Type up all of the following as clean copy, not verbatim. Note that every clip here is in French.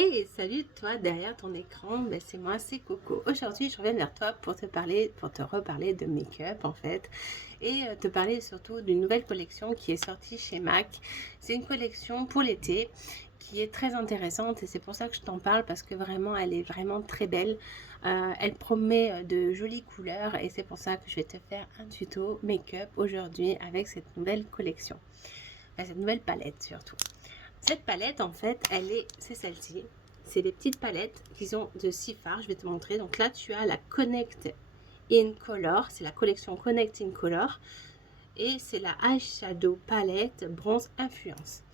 Et salut toi derrière ton écran, c'est moi, c'est Coco. Aujourd'hui, je reviens vers toi pour te reparler de make-up en fait, et te parler surtout d'une nouvelle collection qui est sortie chez MAC. C'est une collection pour l'été qui est très intéressante et c'est pour ça que je t'en parle parce que vraiment, elle est vraiment très belle. Elle promet de jolies couleurs et c'est pour ça que je vais te faire un tuto make-up aujourd'hui avec cette nouvelle collection, cette nouvelle palette surtout. Cette palette, en fait, c'est celle-ci. C'est les petites palettes qui ont de 6 fards. Je vais te montrer. Donc là, tu as la Connect in Color. C'est la collection Connect in Color. Et c'est la Eyeshadow Palette Bronze Influence.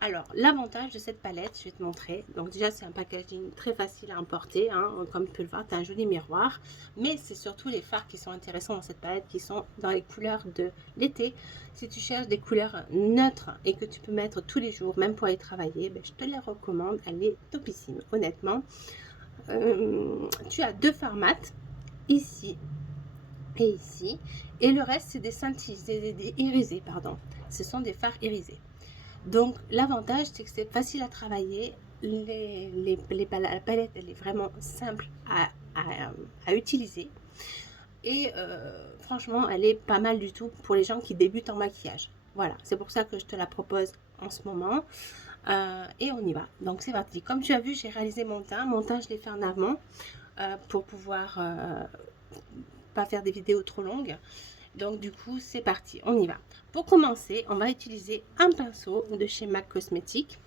Alors, l'avantage de cette palette, je vais te montrer. Donc déjà, c'est un packaging très facile à emporter. Comme tu peux le voir, tu as un joli miroir. Mais c'est surtout les fards qui sont intéressants dans cette palette, qui sont dans les couleurs de l'été. Si tu cherches des couleurs neutres et que tu peux mettre tous les jours, même pour aller travailler, je te les recommande. Elle est topissime, honnêtement. Tu as deux fards mat, ici et ici. Et le reste, c'est des scintilles, des irisés, pardon. Ce sont des fards irisés. Donc l'avantage c'est que c'est facile à travailler, la palette elle est vraiment simple à utiliser et franchement elle est pas mal du tout pour les gens qui débutent en maquillage. Voilà, c'est pour ça que je te la propose en ce moment et on y va. Donc c'est parti. Comme tu as vu, j'ai réalisé mon teint je l'ai fait en amont pour pouvoir pas faire des vidéos trop longues. Donc du coup, c'est parti, on y va. Pour commencer, on va utiliser un pinceau de chez MAC Cosmetics.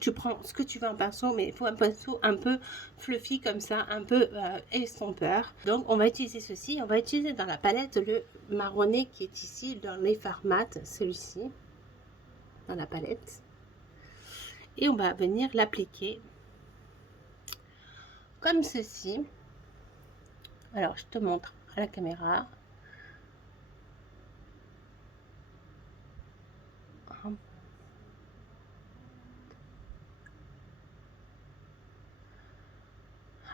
Tu prends ce que tu veux en pinceau, mais il faut un pinceau un peu fluffy comme ça, un peu estompeur. Donc on va utiliser ceci. On va utiliser dans la palette le marronné qui est ici dans les fards mat, celui-ci, dans la palette. Et on va venir l'appliquer comme ceci. Alors je te montre à la caméra.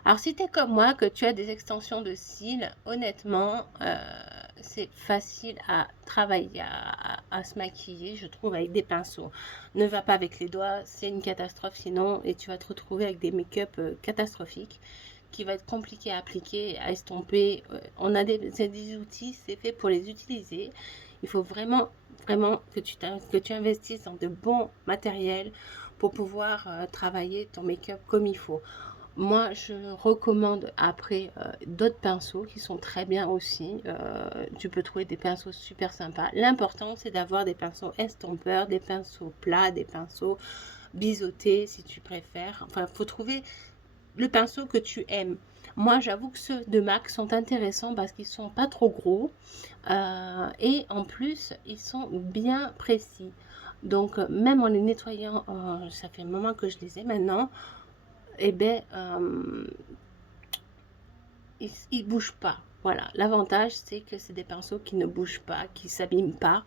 Alors si tu es comme moi, que tu as des extensions de cils, honnêtement, c'est facile à travailler, à se maquiller, je trouve, avec des pinceaux. Ne va pas avec les doigts, c'est une catastrophe sinon, et tu vas te retrouver avec des make-up catastrophiques, qui va être compliqué à appliquer, à estomper. On a des outils, c'est fait pour les utiliser. Il faut vraiment, vraiment que tu investisses dans de bons matériels pour pouvoir travailler ton make-up comme il faut. Moi, je recommande après d'autres pinceaux qui sont très bien aussi. Tu peux trouver des pinceaux super sympas. L'important, c'est d'avoir des pinceaux estompeurs, des pinceaux plats, des pinceaux biseautés si tu préfères. Enfin, il faut trouver le pinceau que tu aimes. Moi, j'avoue que ceux de MAC sont intéressants parce qu'ils sont pas trop gros et en plus, ils sont bien précis. Donc, même en les nettoyant, ça fait un moment que je les ai maintenant, et ils bougent pas. Voilà, l'avantage c'est que c'est des pinceaux qui ne bougent pas, qui s'abîment pas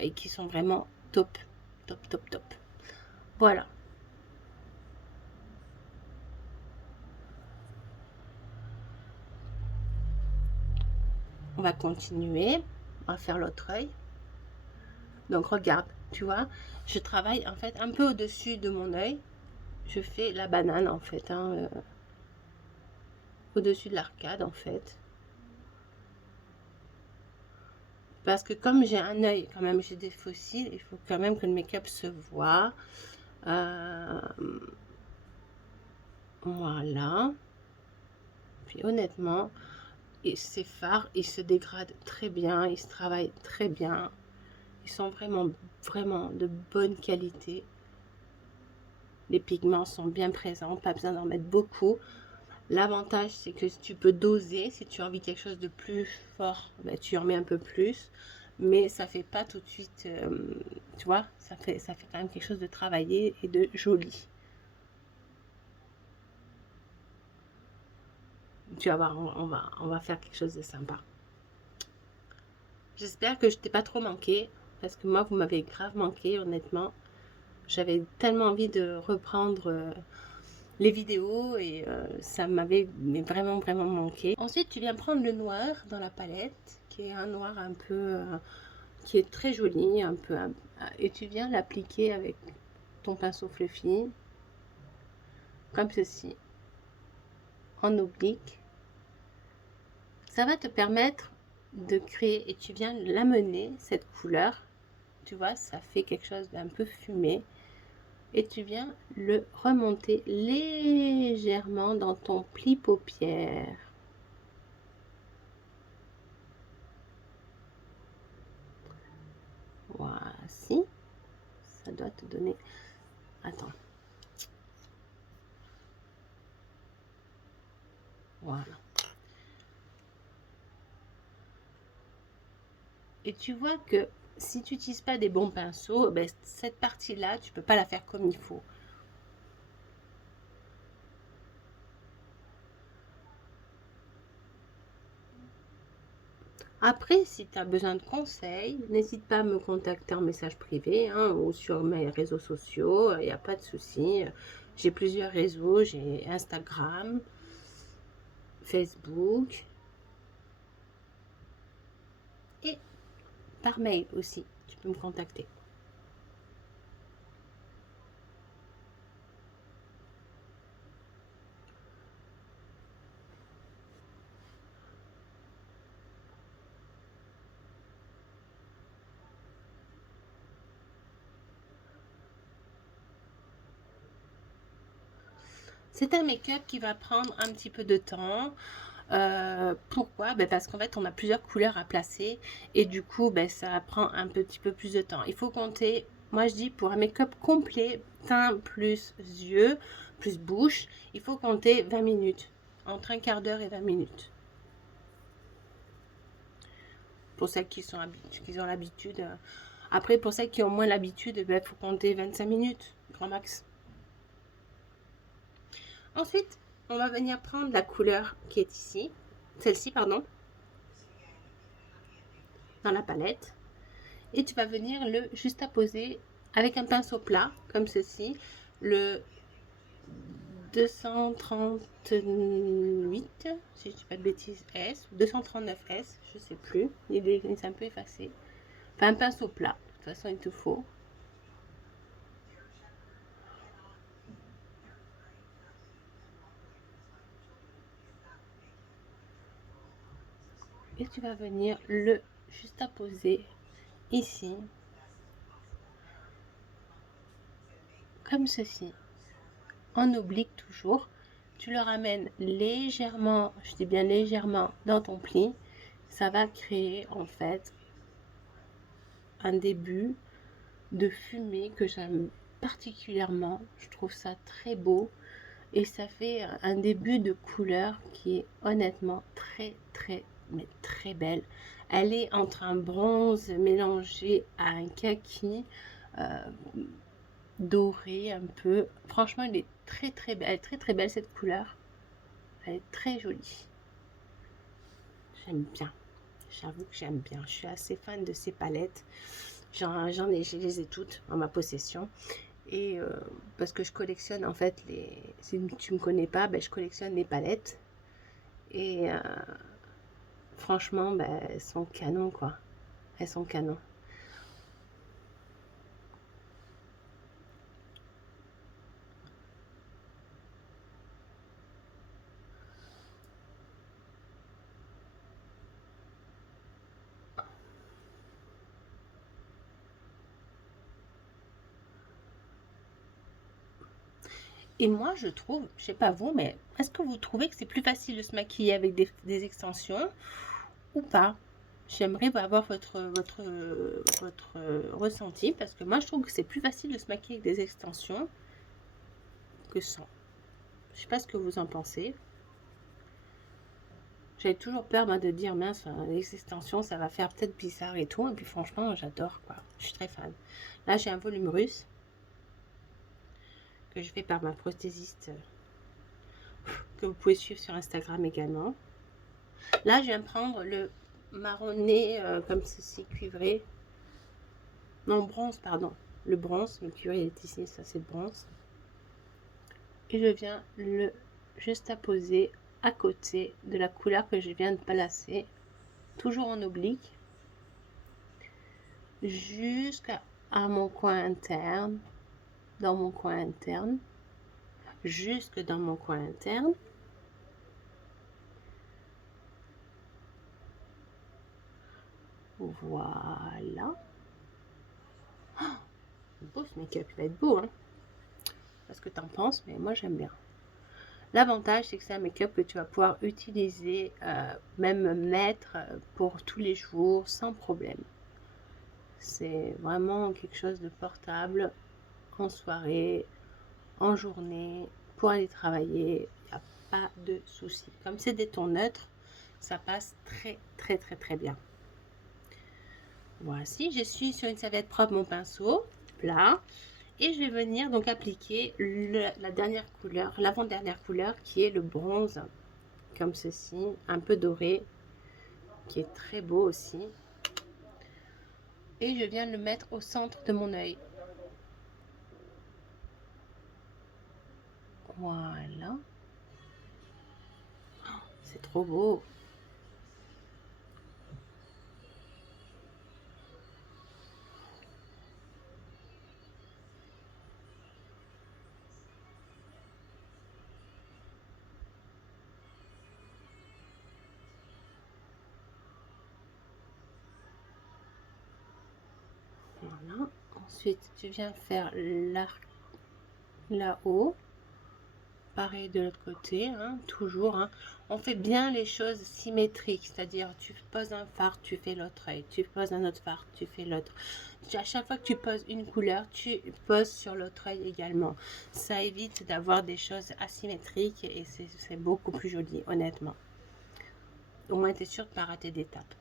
et qui sont vraiment top, top, top, top. Voilà. On va continuer. On va faire l'autre œil. Donc regarde, tu vois, je travaille en fait un peu au-dessus de mon œil. Je fais la banane en fait, au-dessus de l'arcade en fait. Parce que comme j'ai un œil, quand même, j'ai des fossiles, il faut quand même que le make-up se voit. Voilà. Puis honnêtement, ces fards, ils se dégradent très bien, ils se travaillent très bien. Ils sont vraiment, vraiment de bonne qualité. Les pigments sont bien présents, pas besoin d'en mettre beaucoup. L'avantage, c'est que tu peux doser. Si tu as envie de quelque chose de plus fort, tu en mets un peu plus. Mais ça fait pas tout de suite, tu vois, ça fait quand même quelque chose de travaillé et de joli. Tu vas voir, on va faire quelque chose de sympa. J'espère que je t'ai pas trop manqué, parce que moi, vous m'avez grave manqué, honnêtement. J'avais tellement envie de reprendre les vidéos et ça m'avait vraiment, vraiment manqué. Ensuite, tu viens prendre le noir dans la palette, qui est un noir un peu, qui est très joli, un peu, et tu viens l'appliquer avec ton pinceau fluffy. comme ceci, en oblique. Ça va te permettre de créer, et tu viens l'amener, cette couleur, tu vois, ça fait quelque chose d'un peu fumé, et tu viens le remonter légèrement dans ton pli paupière. Voici, ça doit te donner, attends, voilà. Et tu vois que si tu n'utilises pas des bons pinceaux, ben, cette partie-là, tu peux pas la faire comme il faut. Après, si tu as besoin de conseils, n'hésite pas à me contacter en message privé hein, ou sur mes réseaux sociaux, il n'y a pas de souci. J'ai plusieurs réseaux, j'ai Instagram, Facebook et par mail aussi, tu peux me contacter. C'est un make-up qui va prendre un petit peu de temps. Pourquoi? Ben parce qu'en fait, on a plusieurs couleurs à placer et du coup, ben, ça prend un petit peu plus de temps. Il faut compter, moi je dis pour un make-up complet, teint plus yeux, plus bouche, il faut compter 20 minutes, entre un quart d'heure et 20 minutes. Pour celles qui ont l'habitude. Après, pour celles qui ont moins l'habitude, ben, il faut compter 25 minutes, grand max. Ensuite, on va venir prendre la couleur qui est ici, celle-ci, pardon, dans la palette. Et tu vas venir le juste apposer avec un pinceau plat, comme ceci, le 238, si je ne dis pas de bêtises, S, ou 239S, je ne sais plus, il est un peu effacé. Enfin, un pinceau plat, de toute façon, il te faut. Et tu vas venir le juste apposer ici, comme ceci, en oblique toujours. Tu le ramènes légèrement, je dis bien légèrement, dans ton pli. Ça va créer en fait un début de fumée que j'aime particulièrement. Je trouve ça très beau et ça fait un début de couleur qui est honnêtement mais très belle. Elle est entre un bronze mélangé à un kaki doré un peu. Franchement, elle est très belle. Elle est très belle cette couleur. Elle est très jolie. J'aime bien. J'avoue que j'aime bien. Je suis assez fan de ces palettes. Je les ai toutes en ma possession. Et parce que je collectionne en fait si tu me connais pas, ben, je collectionne les palettes. Et franchement, ben, elles sont canon quoi. Elles sont canon. Et moi, je trouve, je sais pas vous, mais est-ce que vous trouvez que c'est plus facile de se maquiller avec des extensions ou pas? J'aimerais avoir votre ressenti parce que moi, je trouve que c'est plus facile de se maquiller avec des extensions que sans. Je sais pas ce que vous en pensez. J'avais toujours peur moi, de dire mince, les extensions, ça va faire peut-être bizarre et tout. Et puis franchement, j'adore quoi. Je suis très fan. Là, j'ai un volume russe que je fais par ma prothésiste que vous pouvez suivre sur Instagram également. Là, je viens prendre le marronné comme ceci, cuivré. Non, bronze, pardon. Le bronze, le cuir il est ici, ça c'est le bronze. Et je viens le juste apposer à côté de la couleur que je viens de placer, toujours en oblique, jusqu'à mon coin interne, dans mon coin interne, jusque dans mon coin interne. Voilà. Oh, beau ce make-up, il va être beau, hein. Parce que t'en penses, mais moi j'aime bien. L'avantage, c'est que c'est un make-up que tu vas pouvoir utiliser, même mettre pour tous les jours sans problème. C'est vraiment quelque chose de portable en soirée, en journée, pour aller travailler. Il n'y a pas de souci. Comme c'est des tons neutres, ça passe très très très très bien. Voici, je suis sur une serviette propre, mon pinceau plat. Et je vais venir donc appliquer la dernière couleur, l'avant-dernière couleur qui est le bronze, comme ceci, un peu doré, qui est très beau aussi. Et je viens le mettre au centre de mon œil. Voilà. C'est trop beau. Voilà. Ensuite, tu viens faire l'arc là-haut. Pareil de l'autre côté, hein, toujours. Hein. On fait bien les choses symétriques, c'est-à-dire tu poses un fard, tu fais l'autre œil, tu poses un autre fard, tu fais l'autre. À chaque fois que tu poses une couleur, tu poses sur l'autre œil également. Ça évite d'avoir des choses asymétriques et c'est beaucoup plus joli, honnêtement. Au moins, tu es sûr de ne pas rater d'étape.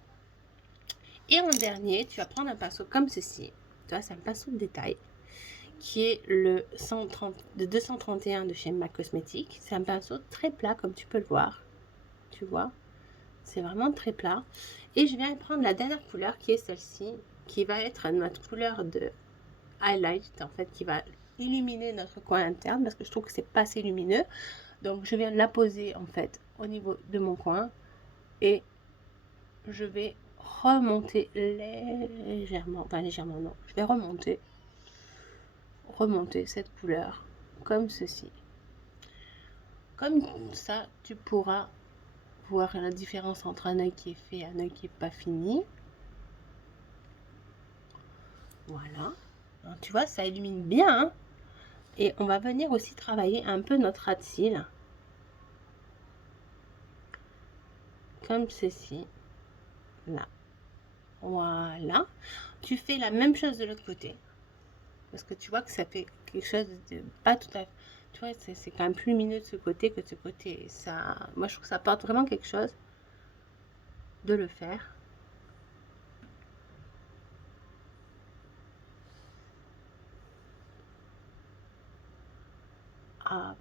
Et en dernier, tu vas prendre un pinceau comme ceci. Tu vois, c'est un pinceau de détail qui est le 231 de chez MAC Cosmetics. C'est un pinceau très plat comme tu peux le voir. Tu vois, c'est vraiment très plat. Et je viens prendre la dernière couleur qui est celle-ci, qui va être notre couleur de highlight, en fait, qui va illuminer notre coin interne parce que je trouve que c'est pas assez lumineux. Donc je viens la poser en fait au niveau de mon coin et je vais remonter légèrement, enfin légèrement non, je vais remonter cette couleur comme ceci. Comme ça, tu pourras voir la différence entre un œil qui est fait et un œil qui n'est pas fini. Voilà. Alors, tu vois, ça illumine bien. Hein, et on va venir aussi travailler un peu notre ras de cils. Comme ceci. Là. Voilà. Tu fais la même chose de l'autre côté. Parce que tu vois que ça fait quelque chose de pas tout à fait. Tu vois, c'est quand même plus lumineux de ce côté que de ce côté. Ça, moi, je trouve que ça apporte vraiment quelque chose de le faire. Hop.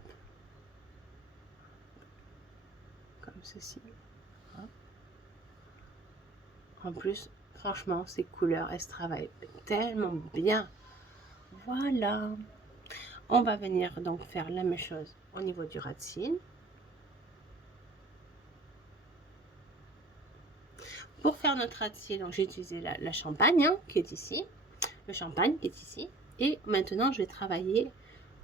Comme ceci. Hop. En plus, franchement, ces couleurs, elles se travaillent tellement bien. Voilà. On va venir donc faire la même chose au niveau du ras de cils. Pour faire notre ras de cils, j'ai utilisé la champagne hein, qui est ici. Le champagne qui est ici. Et maintenant, je vais travailler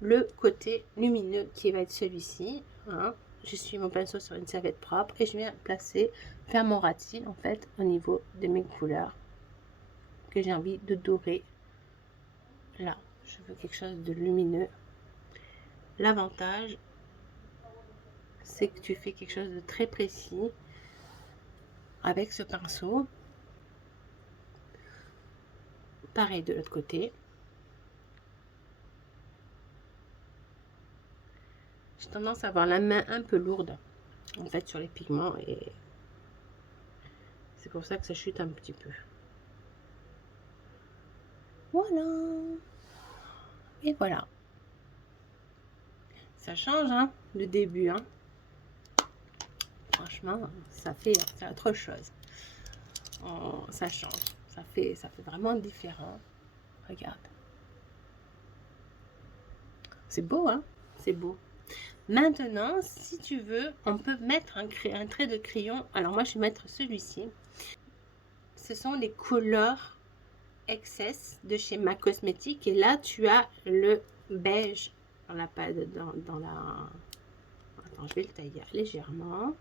le côté lumineux qui va être celui-ci. Hein. Je suis mon pinceau sur une serviette propre et je viens placer, faire mon ras de cils en fait au niveau de mes couleurs que j'ai envie de dorer. Là, je veux quelque chose de lumineux. L'avantage, c'est que tu fais quelque chose de très précis avec ce pinceau. Pareil de l'autre côté. J'ai tendance à avoir la main un peu lourde en fait sur les pigments et c'est pour ça que ça chute un petit peu. Voilà. Et voilà. Ça change hein, le début. Hein. Franchement, ça fait c'est autre chose. Oh, ça change. Ça fait vraiment différent. Regarde. C'est beau, hein? C'est beau. Maintenant, si tu veux, on peut mettre un trait de crayon. Alors moi, je vais mettre celui-ci. Ce sont les couleurs Excess de chez MAC Cosmetics. Et là, tu as le beige. la pâte, dans la... Attends, je vais le tailler légèrement.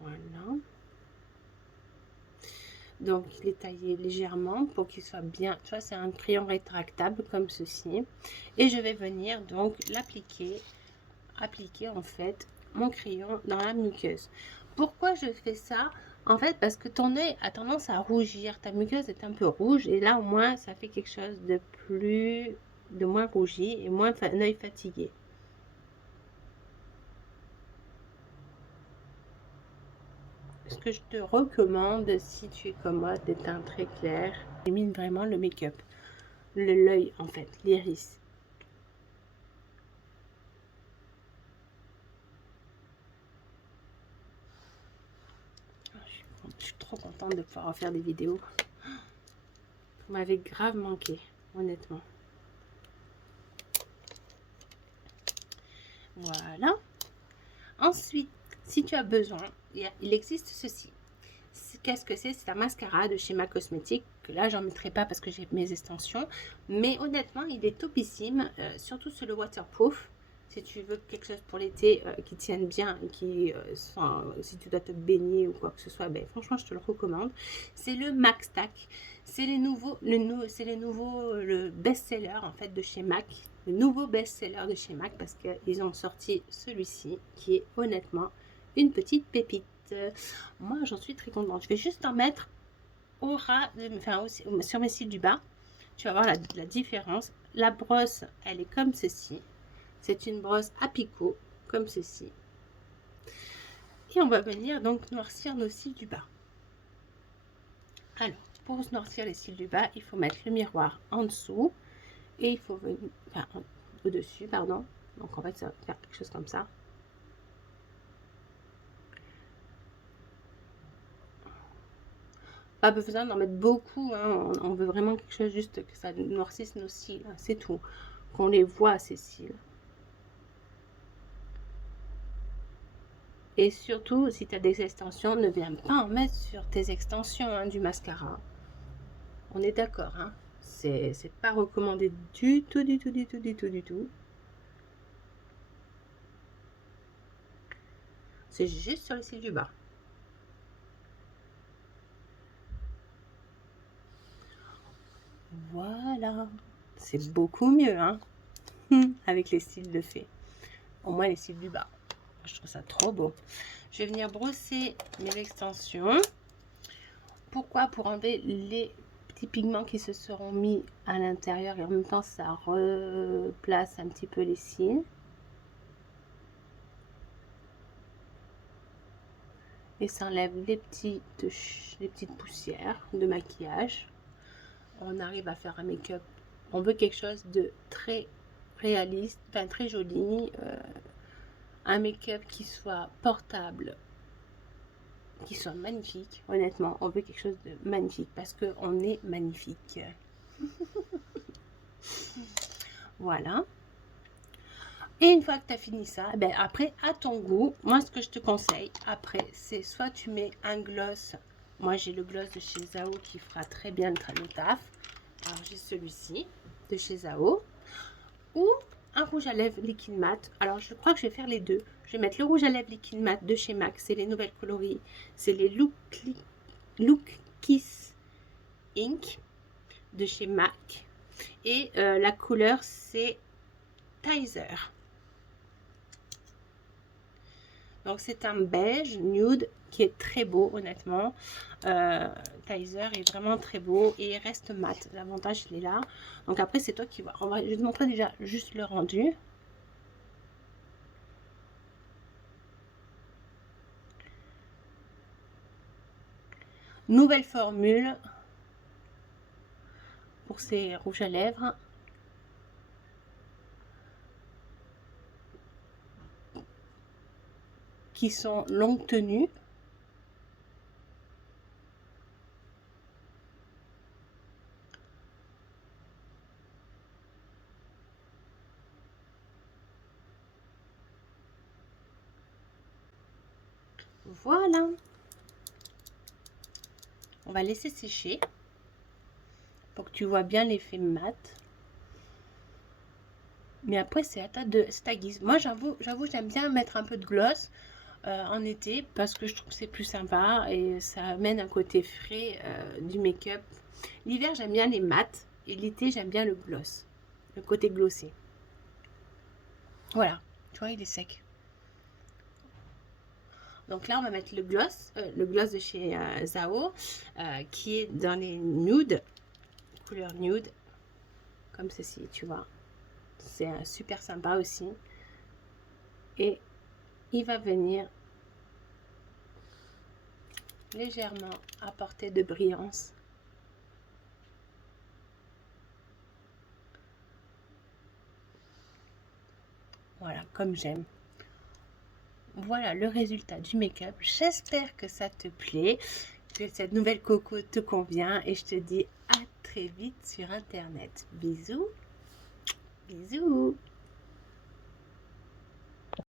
Voilà. Donc, il est taillé légèrement pour qu'il soit bien. Tu vois, c'est un crayon rétractable comme ceci. Et je vais venir donc appliquer en fait mon crayon dans la muqueuse. Pourquoi je fais ça? En fait, parce que ton œil a tendance à rougir. Ta muqueuse est un peu rouge. Et là, au moins, ça fait quelque chose de moins rougi et moins un œil fatigué. Ce que je te recommande, si tu es comme moi, des teints très clairs, élimine vraiment le make-up, l'œil en fait, l'iris. Je suis trop contente de pouvoir faire des vidéos. Vous m'avez grave manqué, honnêtement. Voilà. Ensuite, si tu as besoin, il existe ceci. Qu'est-ce que c'est? C'est un mascara de chez MAC Cosmetics, que là j'en mettrai pas parce que j'ai mes extensions, mais honnêtement il est topissime, surtout sur le waterproof. Si tu veux quelque chose pour l'été qui tienne bien et qui si tu dois te baigner ou quoi que ce soit, ben franchement je te le recommande. C'est le MAC Stack, c'est le best-seller en fait de chez MAC, le nouveau best-seller de chez MAC, parce qu'ils ont sorti celui-ci qui est honnêtement une petite pépite. Moi j'en suis très contente. Je vais juste en mettre au ras, enfin sur mes cils du bas. Tu vas voir la différence. La brosse, elle est comme ceci. C'est une brosse à picot, comme ceci. Et on va venir donc noircir nos cils du bas. Alors, pour noircir les cils du bas, il faut mettre le miroir en dessous. Et il faut venir, enfin, au-dessus, pardon. Donc en fait, ça va faire quelque chose comme ça. Pas besoin d'en mettre beaucoup, hein. On veut vraiment quelque chose juste que ça noircisse nos cils, hein. C'est tout. Qu'on les voit, ces cils. Et surtout, si tu as des extensions, ne viens pas en mettre sur tes extensions, hein, du mascara. On est d'accord, hein. C'est pas recommandé du tout, du tout, du tout, du tout, du tout. C'est juste sur les cils du bas. Voilà. C'est beaucoup mieux, hein, avec les cils de fée. Au moins les cils du bas. Je trouve ça trop beau. Je vais venir brosser mes extensions. Pourquoi? Pour enlever les petits pigments qui se seront mis à l'intérieur et en même temps ça replace un petit peu les cils. Et ça enlève les petites poussières de maquillage. On arrive à faire un make-up. On veut quelque chose de très réaliste, enfin très joli. Un make-up qui soit portable, qui soit magnifique. Honnêtement, on veut quelque chose de magnifique parce qu'on est magnifique. Voilà. Et une fois que tu as fini ça, ben après, à ton goût, moi ce que je te conseille après, c'est soit tu mets un gloss. Moi j'ai le gloss de chez Zao qui fera très bien le taf. Alors j'ai celui-ci de chez Zao. Ou un rouge à lèvres liquide mat. Alors je crois que je vais faire les deux. Je vais mettre le rouge à lèvres liquide mat de chez MAC. C'est les nouvelles coloris. C'est les Look Kiss Ink de chez MAC. Et la couleur c'est Tizer. Donc c'est un beige nude qui est très beau honnêtement. Tizer est vraiment très beau et il reste mat. L'avantage il est là. Donc après c'est toi qui vois. Je vais te montrer déjà juste le rendu. Nouvelle formule pour ces rouges à lèvres. Qui sont longue tenue. Voilà. On va laisser sécher pour que tu vois bien l'effet mat. Mais après, c'est ta guise. Moi, j'avoue, j'aime bien mettre un peu de gloss en été parce que je trouve que c'est plus sympa et ça amène un côté frais du make-up. L'hiver, j'aime bien les mats et l'été, j'aime bien le gloss, le côté glossé. Voilà, tu vois, il est sec. Donc là, on va mettre le gloss de chez Zao, qui est dans les nudes, couleur nude, comme ceci, tu vois. C'est super sympa aussi. Et il va venir légèrement apporter de brillance. Voilà, comme j'aime. Voilà le résultat du make-up. J'espère que ça te plaît, que cette nouvelle coco te convient et je te dis à très vite sur internet. Bisous, bisous.